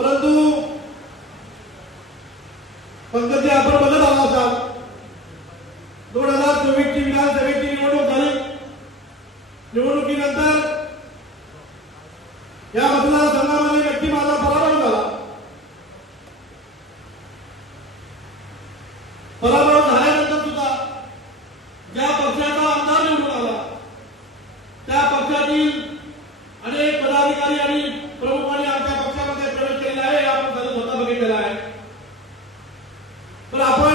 परंतु पंकजी आपण बघत आला असाल दोन हजार चोवीसची विधानसभेची निवडणूक झाली. निवडणुकीनंतर या मतदारसंघामध्ये व्यक्ती माझा पराभव झाला. पराभव झाल्यानंतर सुद्धा ज्या पक्षाचा आमदार निवडून आला त्या पक्षातील अनेक पदाधिकारी आणि प्रमुखांनी आमच्या पक्षामध्ये प्रवेश केलेला आहे हे आपण सर्व स्वतः बघितलेला आहे पण आपण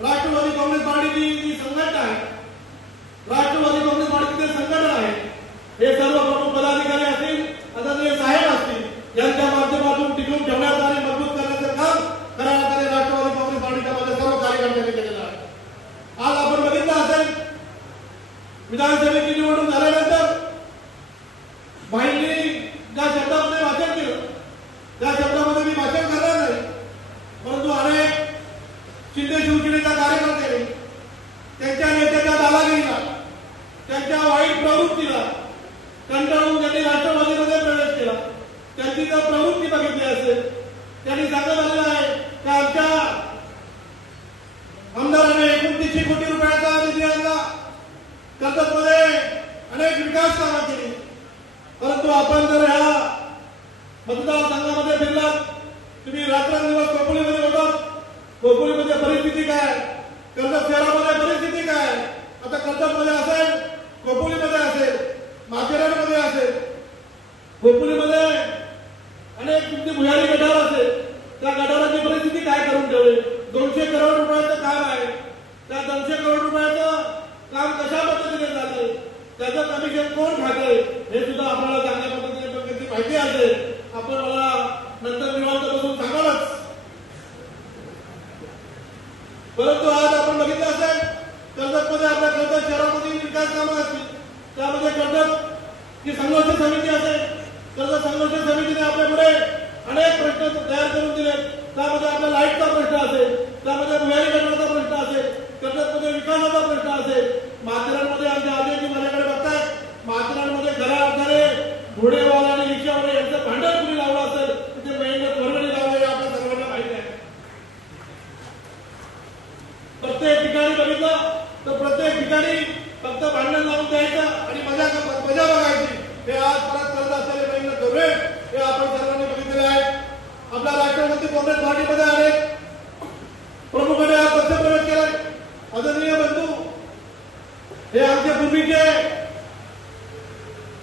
राष्ट्रवादी काँग्रेस पार्टीची जी संघटना आहे राष्ट्रवादी काँग्रेस पार्टीचे संघटना आहे हे सर्व प्रमुख पदाधिकारी असतील आदरणीय साहेब असतील यांच्या माध्यमातून टिकवून ठेवण्याचं आणि मजबूत करण्याचं काम खऱ्या अर्थाने राष्ट्रवादी काँग्रेस पार्टीच्या मध्ये सर्व कार्यकर्त्यांनी केलेलं आहे आज आपण बघितलं असेल विधानसभेची निवडणूक झाल्यानंतर माहिती ज्या शब्दामध्ये भाषण केलं त्या शब्दामध्ये मी भाषण करणार नाही. परंतु अनेक शिंदे शिवसेनेच्या कार्यकर्त्यांनी त्यांच्या नेत्याच्या दादागिरीला त्यांच्या वाईट प्रवृत्तीला कंटाळून त्यांनी राष्ट्रवादीमध्ये प्रवेश केला. त्यांची जर प्रवृत्ती बघितली असेल त्यांनी सांगत आलेला आहे की आमच्या आमदाराने एकोणतीसशे कोटी रुपयाचा निधी आणला कर्जतमध्ये अनेक विकास कामं केली परंतु आपण जर ह्या मतदारसंघामध्ये फिरलात तुम्ही रात्रंदिवस खोपोलीमध्ये होतात. खोपोलीमध्ये परिस्थिती काय? कर्जत शहरामध्ये परिस्थिती काय? आता कर्जतमध्ये असेल खोपोलीमध्ये असेल माथेरानमध्ये असेल. खोपोलीमध्ये अनेक तुमची भुयारी गटार असेल त्या गटाराची परिस्थिती काय करून ठेवली दोनशे करोड रुपयाचं काम आहे त्या दोनशे करोड रुपयाचं काम कशा पद्धतीने जातं त्याचं कमिशन कोण खातंय हे सुद्धा आपल्याला चांगल्या पद्धतीने त्याची माहिती असेल आपण मला नंतर निवांत बसून सांगालच परंतु आज आपण बघितलं असेल कर्जतमध्ये आपल्या कर्जत शहरामध्ये विकास कामं असतील त्यामध्ये कर्जत ही संघर्ष समिती असेल. कर्जत संघर्ष समितीने आपल्यापुढे अनेक प्रश्न तयार करून दिले त्यामध्ये आपल्या लाईटचा प्रश्न असेल त्यामध्ये भुयारी गटाराचा प्रश्न असेल कर्जतमध्ये विकासाचा प्रश्न असेल. माथेरानमध्ये आमच्या आजोजी माझ्याकडे बघतात माथेरानमध्ये घरा असणारे घोडेवाल आणि रिक्षावाले यांचं भांडण कुणी लावलं असेल तिथे मेहनत वर्गणी लावा आपल्या सर्वांना माहिती आहे. प्रत्येक ठिकाणी बघितलं तर प्रत्येक ठिकाणी फक्त भांडण लावून द्यायचं आणि मजा मजा बघायची. हे आज परत करत असलेले मेहनत धोरणे हे आपण सर्वांनी बघितलेले आहे. आपल्या राष्ट्रवादी काँग्रेस पार्टीमध्ये आले. प्रमुखाने हा पक्ष प्रवेश केलाय. आदरणीय बंधू हे आमचे पूर्वीचे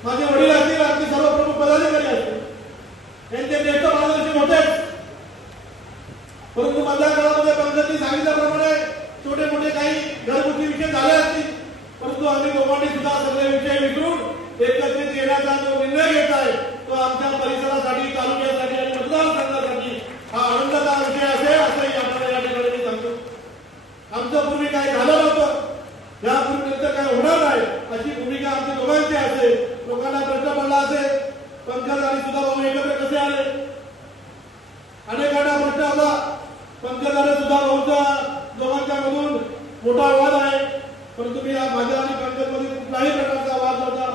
माझे वडील असतील आमचे सर्व प्रमुख पदाधिकारी असतील यांचे ज्येष्ठ मार्गदर्शन होतेच परंतु मधल्या काळामध्ये पंचायती सांगितल्याप्रमाणे छोटे मोठे काही घरगुती विषय झाले असतील परंतु आम्ही दोघांनी सुद्धा सगळे विषय विसरून एकत्रित येण्याचा जो निर्णय घेत आहे तो आमच्या परिसरासाठी तालुक्यासाठी आणि मतदारसंघासाठी हा आनंदाचा विषय असेल असंही आपल्याला या ठिकाणी मी सांगतो आमचं पूर्वी काही झालं नव्हतं यापूर्वी नंतर काही होणार नाही अशी भूमिका आमची दोघांची असेल लोकांना प्रश्न पडला असेल पंकज आणि सुद्धा भाऊ एकत्र कसे आले? अनेकांना प्रश्न आला पंकज आणि सुद्धा भाऊचा दोघांच्या मधून मोठा वाद आहे. परंतु मी या माझ्या आणि पंकजमध्ये कुठलाही प्रकारचा वाद नव्हता.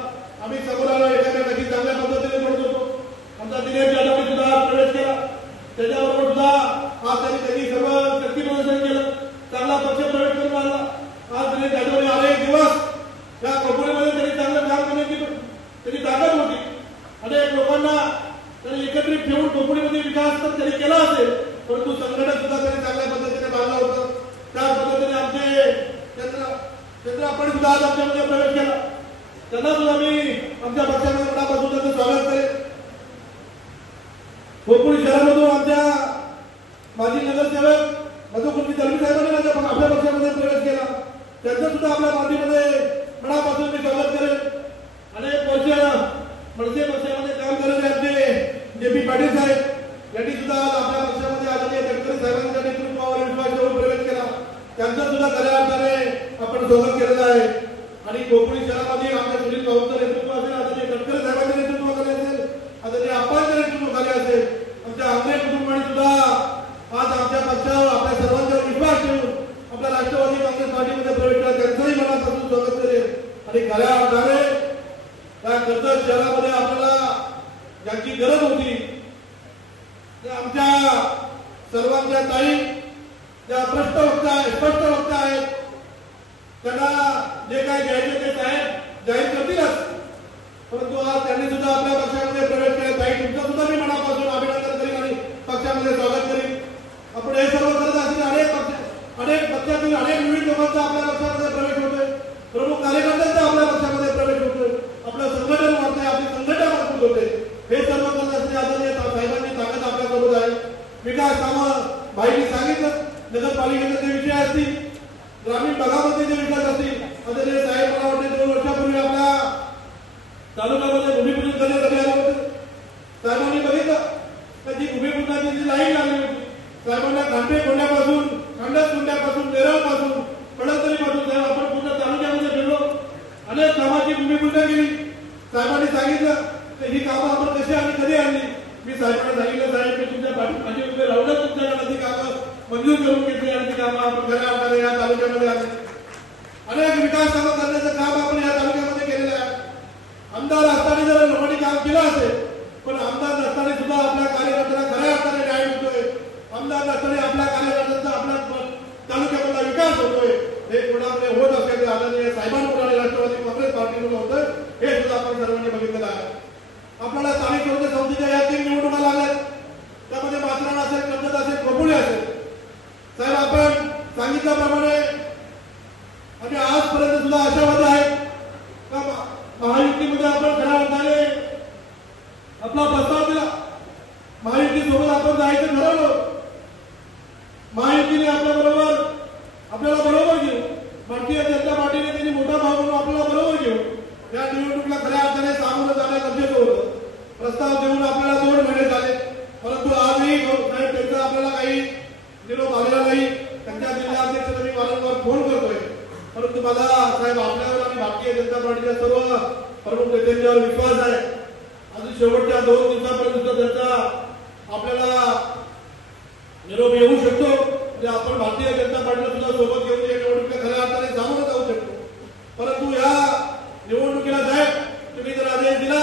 आम्ही समोराला एखाद्या नक्की चांगल्या पद्धतीने बोलत होतो. आमचा दिनेश जाधवने सुद्धा प्रवेश केला. त्याच्याबरोबर सुद्धा आज त्यांनी त्यांनी सर्व शक्ती प्रदर्शन केलं चांगला पक्ष प्रवेश करून आणला आज दिनेश जाधवने अनेक दिवस या कंपनीमध्ये त्यांनी चांगलं काम करण्याची त्यांनी ताकद होती अनेक लोकांना त्यांनी एकत्रित ठेवून कंपनीमध्ये विकास तर त्यांनी केला असेल परंतु संघटन सुद्धा त्यांनी चांगल्या पद्धतीने बांधलं होतं त्या पद्धतीने आमचे चंद्र चंद्र आपण सुद्धा आज आमच्यामध्ये प्रवेश केला त्यांना सुद्धा मी आमच्या पक्षामध्ये मनापासून त्यांचं स्वागत करेन खोपोली शहरामधून आमच्या माजी नगरसेवक मधुकुंडी दलवी साहेबांनी माझ्या आपल्या पक्षामध्ये प्रवेश केला. त्यांचं सुद्धा आपल्या पार्टीमध्ये मनापासून मी स्वागत करेल अनेक वर्ष मनसे पक्षामध्ये काम करणारे आमचे जे पी पाटील साहेब. यांनी सुद्धा आपल्या पक्षामध्ये आदरणीय गडकरी साहेबांच्या नेतृत्वावर विश्वास ठेवून प्रवेश केला. त्यांचं सुद्धा खऱ्या अर्थाने आपण स्वागत केलेलं आहे आणि कोकणी शहरामध्ये आमच्या सुनील भाऊंचं नेतृत्व असेल आदरणीय गडकरी साहेबांचे नेतृत्व खाली असेल आदरणीय आप्पांच्या नेतृत्व खाली असेल आमच्या आंबे कुटुंबाने सुद्धा आज आमच्या पक्षावर आपल्या सर्वांच्यावर विश्वास ठेवून आपल्या राष्ट्रवादी काँग्रेस पार्टीमध्ये प्रवेश केला त्यांचंही मनापासून स्वागत करेल स्पष्ट वक्ता आहे स्पष्ट वक्ता आहेत त्यांना जे काय घ्यायचे ते साहेब जाहीर करतीलच. परंतु आज त्यांनी सुद्धा आपल्या पक्षामध्ये प्रवेश केला. ताई तुमचं सुद्धा मी मनापासून अभिनंदन करीन आणि पक्षामध्ये स्वागत करीन. आपण हे सर्व करत असलेले अनेक पक्ष अनेक पक्षातील अनेक विविध लोकांचा आपल्या पक्षामध्ये प्रवेश होतोय. प्रमुख कार्यकर्त्यांचा आपल्या पक्षामध्ये प्रवेश होतोय. आपलं संघटन वाढतंय आपली संघटना मजबूत होते हे सर्व करत असलेले आदरणीय साहेबांची ताकद आपल्यासोबत आहे. विकास कामं भाईनी सांगितलं? नगरपालिकेचे जे विषय असतील ग्रामीण भागामध्ये जे विकास असतील आदरणीय साहेब मला वाटते दोन वर्षापूर्वी आपला तालुक्यामध्ये भूमिपूजन करण्यासाठी आलं होतं. साहेबांनी बघितलं तर जी भूमिपूजनाची जी लाईन लागली होती साहेबांना खांडे कोंड्यापासून खांडस कोंड्यापासून नेरळपासून कडतरीपासून साहेब आपण पूर्ण तालुक्यामध्ये फिरलो अनेक कामाची भूमिपूजन केली. साहेबांनी सांगितलं की ही कामं आपण कशी आणि कधी आणली? मी साहेबांना सांगितलं साहेब मी तुमच्या पाठीमागे उभे राहूनच तुमच्याकडे ती कामं मंजूर करून घेतली आणि ती कामं आपण खऱ्या अर्थाने या तालुक्यामध्ये आणली. अनेक विकास कामं करण्याचं काम आपण या तालुक्यामध्ये केलेलं आहे. आमदार असताना जर लोकांनी काम केलं असेल पण आमदार नसताना सुद्धा आपल्या कार्यकर्त्यांना खऱ्या अर्थाने न्याय मिळतोय. आमदार नसताना आपल्या कार्यकर्त्यांचा आपल्या तालुक्यामधला विकास होतोय हे कोणाकडे होत असल्याचे आदरणीय साहेबांकडून आणि राष्ट्रवादी काँग्रेस पार्टीकडून होतं हे सुद्धा आपण सर्वांनी बघितलेलं आहे आपल्याला स्थानिक स्वराज्य संस्थेच्या या तीन निवडणुका लागल्यात त्यामध्ये माथेरान असेल कर्जत असेल खोपोली असेल साहेब आपण सांगितल्याप्रमाणे आणि आजपर्यंत सुद्धा आशावादी आहेत का महा- महायुतीमध्ये आपण खऱ्या अर्थाने आपला प्रस्ताव दिला महायुती सोबत आपण जायचं ठरवलं महायुतीने आपल्या बरोबर. आपल्याला बरोबर घेऊ. भारतीय जनता पार्टीने त्यांनी मोठा भाव म्हणून आपल्याला बरोबर घेऊ. या निवडणुकीला खऱ्या अर्थाने सामोरं जाणं गरजेचं होतं. प्रस्ताव देऊन आपल्याला दोन महिने झाले. परंतु आजही साहेब त्यांचा आपल्याला काही निरोप आलेला नाही. त्यांच्या जिल्हाध्यक्षांना मी वारंवार फोन करतोय. परंतु मला साहेब आपल्यावर आणि भारतीय जनता पार्टीच्या सर्व प्रमुख नेत्यांच्यावर विश्वास आहे. अजून शेवटच्या दोन दिवसापर्यंत त्यांचा आपल्याला निरोप येऊ शकतो. म्हणजे आपण भारतीय जनता पार्टीला सुद्धा सोबत घेऊन या निवडणुकीला खऱ्या अर्थाने सामोरं जाऊ शकतो. परंतु या निवडणुकीला साहेब तुम्ही जर आदेश दिला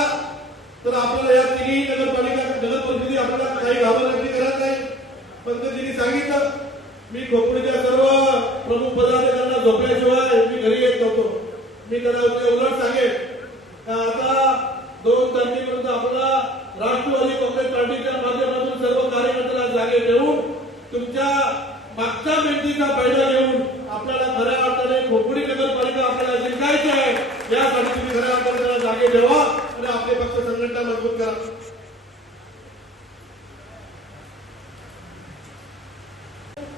तर आपल्याला या तिन्ही नगरपालिका नगर परिषदी आपल्याला काही घाबरण्याची गरज नाही. पंतजींनी सांगितलं मी खोपडीच्या सर्व प्रमुख पदाधिकाऱ्यांना झोपल्याशिवाय मी घरी येत नव्हतो. मी त्यांना उलट सांगेन. आता दोन तारखेपर्यंत आपल्याला राष्ट्रवादी काँग्रेस पार्टीच्या माध्यमातून सर्व कार्यकर्त्यांना जागे देऊन तुमच्या मागच्या मेहनतीचा फायदा घेऊन आपल्याला खऱ्या अर्थाने खोपडी नगरपालिका आपल्याला जिंकायची आहे यासाठी तुम्ही खऱ्या अर्थाने त्याला जागे ठेवा आणि आपले पक्ष संघटना मजबूत करा.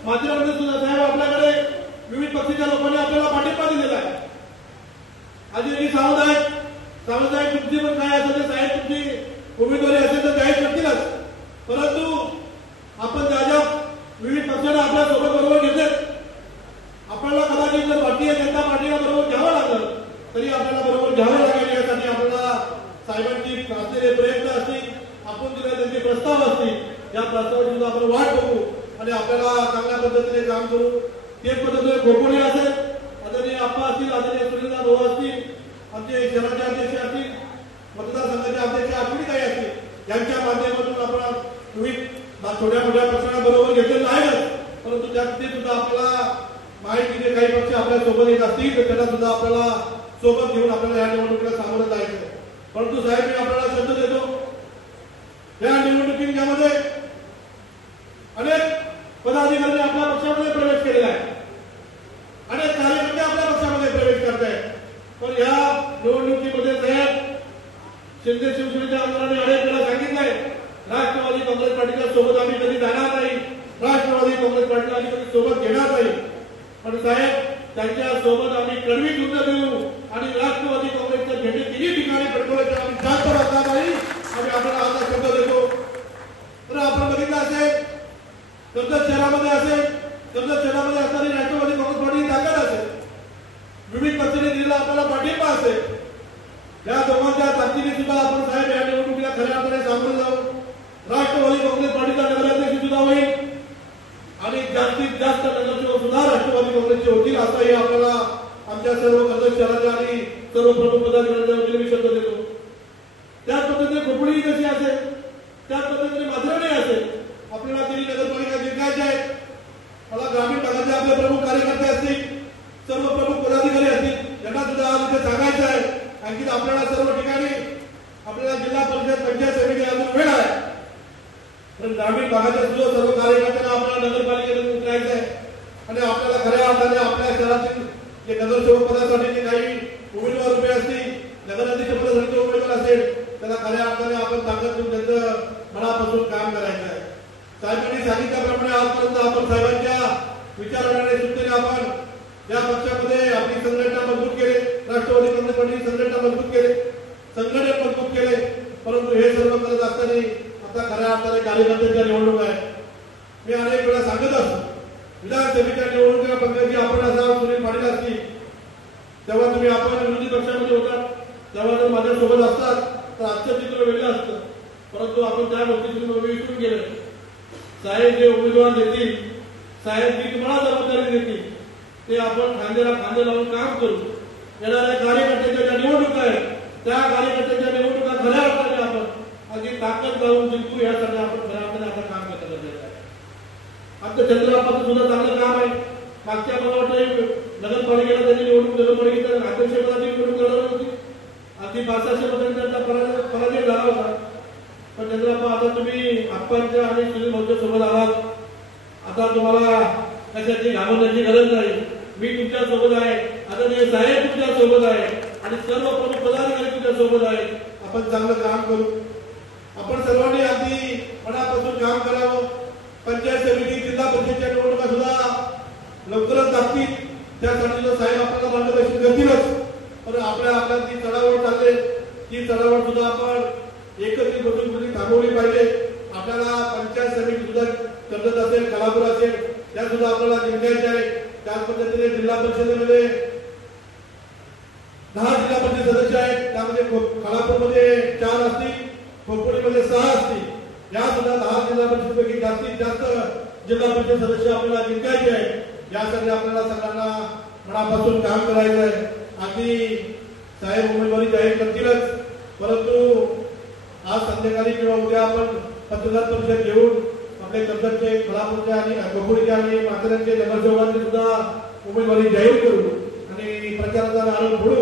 माध्यमामध्ये सुद्धा साहेब आपल्याकडे विविध पक्षाच्या लोकांनी आपल्याला पाठिंबा दिलेला आहे. आधी सावध आहेत. सावध आहे तुमची पण काय असेल साहेब तुमची उमेदवारी असेल तर जाहीर करतीलच. परंतु आपण ज्या ज्या विविध पक्षांना आपल्यासोबत बरोबर घेतले आपल्याला कदाचित जर भारतीय जनता पार्टीला बरोबर घ्यावं लागलं तरी आपल्याला बरोबर घ्यावं लागेल यासाठी आपल्याला साहेबांची असलेले प्रयत्न असतील आपण दिले त्यांचे प्रस्ताव असतील या प्रस्तावाची सुद्धा आपण वाट बघू आणि आपल्याला चांगल्या पद्धतीने काम करू. ते पद्धतीने म्हणजे खोपोली असेल आदरणीय आप्पा असतील आदरणीय सुनीलदा भाऊ असतील आमचे शहराचे अध्यक्ष असतील मतदारसंघाचे अध्यक्ष आपली काही असतील यांच्या माध्यमातून आपण विविध बा- छोट्या मोठ्या पक्षांना बरोबर घेतलेलं आहे परंतु त्यात ते सुद्धा आपल्याला माहितीने काही पक्ष आपल्यासोबत येत असतील तर त्यांना सुद्धा आपल्याला सोबत घेऊन आपल्याला या निवडणुकीला सामोरं जायचं परंतु साहेब मी आपल्याला शब्द देतो. या निवडणुकीमध्ये अनेक पदाधिकाऱ्यांनी आपल्या पक्षामध्ये प्रवेश केलेला आहे. अनेक कार्यकर्ते आपल्या पक्षामध्ये प्रवेश करत आहेत पण या निवडणुकीमध्ये साहेब शिंदे शिवसेनेच्या आमदारांनी अनेक वेळा सांगितलंय राष्ट्रवादी काँग्रेस पार्टीच्या सोबत आम्ही कधी जाणार नाही. राष्ट्रवादी काँग्रेस पार्टीला आम्ही कधी सोबत घेणार नाही. पण साहेब त्यांच्यासोबत आम्ही कडवी युद्ध देऊ आणि राष्ट्रवादी काँग्रेसच्या झेंडे तिन्ही ठिकाणी फडकवल्याच्या आम्ही जास्त राहणार नाही. आम्ही आपल्याला आता शब्द देतो. तर आपण बघितलं असेल कर्जत शहरामध्ये असेल कर्जत शहरामध्ये असणारी राष्ट्रवादी काँग्रेस पार्टी ताकद असेल. विविध पक्षांनी दिलेला आपल्याला पाठिंबा असेल. या दोघांच्या ताकदीने सुद्धा आपण साहेब या निवडणुकीला खऱ्या अर्थाने सामोरं जाऊ राष्ट्रवादी काँग्रेस पार्टीचा नगराध्यक्ष सुद्धा होईल आणि जास्तीत जास्त नगरसेवक सुद्धा राष्ट्रवादी काँग्रेसचे होतील असाही आपल्याला आमच्या सर्व कर्जत शहराच्या आणि सर्व प्रमुख पदाधिकाऱ्यांच्या वतीने मी शब्द देतो. त्याच पद्धतीने खोपडी कशी असेल? त्याच पद्धतीने माथेराने असेल? आपल्याला तरी नगरपालिका जिंकायच्या आहेत मला ग्रामीण भागाचे आपले प्रमुख कार्यकर्ते असतील सर्व प्रमुख पदाधिकारी असतील यांना सुद्धा आज इथे सांगायचं आहे. आणखी आपल्याला सर्व ठिकाणी आपल्याला जिल्हा परिषद पंचायत समिती अजून वेळ आहे. पण ग्रामीण भागाच्या सुद्धा सर्व कार्यकर्त्यांना आपल्याला नगरपालिकेमध्ये उतरायचं आहे. आणि आपल्याला खऱ्या अर्थाने आपल्या शहरातील जे नगरसेवक पदासाठी जे काही उमेदवार उभे असतील नगराध्यक्ष पदासाठी जे उमेदवार असेल त्याला खऱ्या अर्थाने आपण ताकद देऊन त्यांचं मनापासून काम करायचं आहे. साहेबांनी सांगितल्याप्रमाणे आजपर्यंत आपण साहेबांच्या विचारणाने सूचनेने आपण या पक्षामध्ये आपली संघटना मजबूत केले राष्ट्रवादी काँग्रेस पार्टी संघटना मजबूत केले संघटन मजबूत केले परंतु हे सर्व करत असताना आता खऱ्या अर्थाने कार्यकर्त्यांच्या निवडणूक आहे मी अनेक वेळा सांगत असतो विधानसभेच्या निवडणुकीला पंकजी आपण असा सुनील पाटील असतील तेव्हा तुम्ही आपण विरोधी पक्षामध्ये होता तेव्हा जर माझ्यासोबत असतात तर आजचं चित्र वेगळं असतं परंतु आपण त्या गोष्टी तुम्ही विसरून गेले साहेब जे उमेदवार देतील साहेब जी तुम्हाला जबाबदारी देतील ते आपण खांद्याला खांदे लावून काम करू. येणाऱ्या कार्यकर्त्यांच्या ज्या निवडणुका आहेत त्या कार्यकर्त्यांच्या निवडणुका खऱ्या अर्थाने आपण अगदी ताकद लावून जिंकू यासाठी आपण खऱ्या अर्थाने आता काम करणं गरजेचं आहे. आमचं चंद्रापाचं सुद्धा चांगलं काम आहे. मागच्या मला वाटतं नगरपालिकेला त्यांनी निवडणूक नगरपालिकेच्या अध्यक्षपदाची निवडणूक लढवली होती अगदी पाचशे मतांनी त्यांचा पराजय पराजय झाला होता पण चंद्रप्पा आता तुम्ही आप्पांच्या आणि सुनील भाऊच्या सोबत आहात आता तुम्हाला कशाची गरज नाही. मी तुमच्यासोबत आहे. आता ते साहेब तुमच्यासोबत आहे. आणि सर्व प्रमुख पदाधिकारी तुमच्यासोबत आहे. आपण चांगलं काम करू. आपण सर्वांनी आधी मनापासून काम करावं. पंचायत समिती जिल्हा परिषदच्या निवडणुका सुद्धा लवकरच लागतील. त्यासाठी तर साहेब आपल्याला मार्गदर्शन करतीलच. पण आपल्या आपल्या जी चढावळ चालले ती चढावळ सुद्धा आपण एकत्रित बसून कुठे थांबवली पाहिजे. आपल्याला पंचायत समिती सुद्धा कर्जत असेल कलापूर असेल त्या सुद्धा आपल्याला जिंकायच्या आहे. त्याच पद्धतीने जिल्हा परिषदेमध्ये दहा जिल्हा परिषद सदस्य आहेत. त्यामध्ये खालापूरमध्ये चार असतील खोपोलीमध्ये सहा असतील. या सुद्धा दहा जिल्हा परिषदपैकी जास्तीत जास्त जिल्हा परिषद सदस्य आपल्याला जिंकायचे आहे यासाठी आपल्याला सगळ्यांना मनापासून काम करायचं आहे. आधी साहेब उमेदवारी जाहीर करतीलच. परंतु आज संध्याकाळी किंवा उद्या आपण पत्रकार परिषद घेऊन आपले कर्जतचे कोल्हापूरचे आणि खोपोलीचे आणि माथेरानचे नगरसेवकांची सुद्धा उमेदवारी जाहीर करू आणि प्रचाराचा आरोप फोडू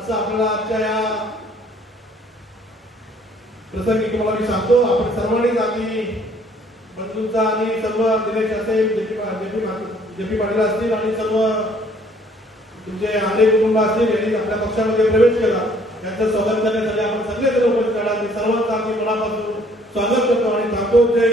असं आपल्याला आजच्या या प्रसंगी तुम्हाला मी सांगतो. आपण सर्वांनीच आम्ही बंधूंचा आणि सर्व दिनेश असेल जेपी जेपी जेपी पाटील असतील आणि सर्व तुमचे आले कुटुंब असतील यांनी आपल्या पक्षामध्ये प्रवेश केला. त्यांचं स्वागत करण्यासाठी आपण सगळे जण उपस्थित आला सर्वांचं आम्ही मनापासून स्वागत करतो आणि थांबतो जय